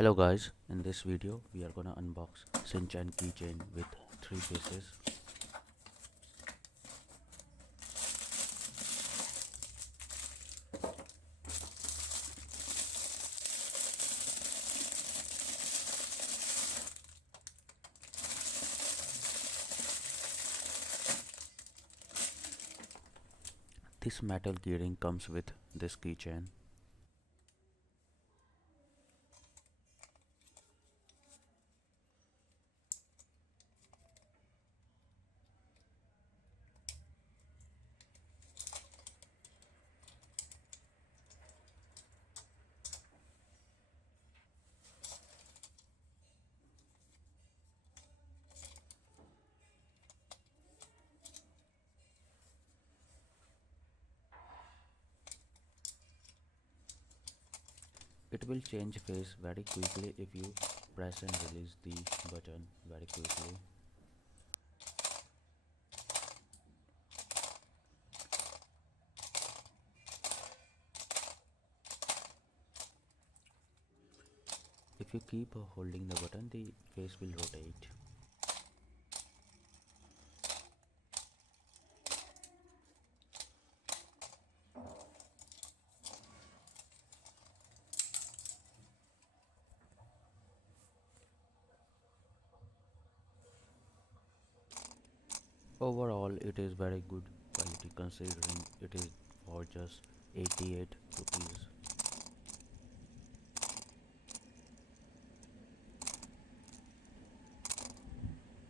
Hello guys, in this video we are gonna unbox Shinchan keychain with 3 pieces. This metal keyring comes with this keychain. It will change face very quickly if you press and release the button very quickly. If you keep holding the button, the face will rotate. Overall, it is very good quality considering it is for just 88 rupees.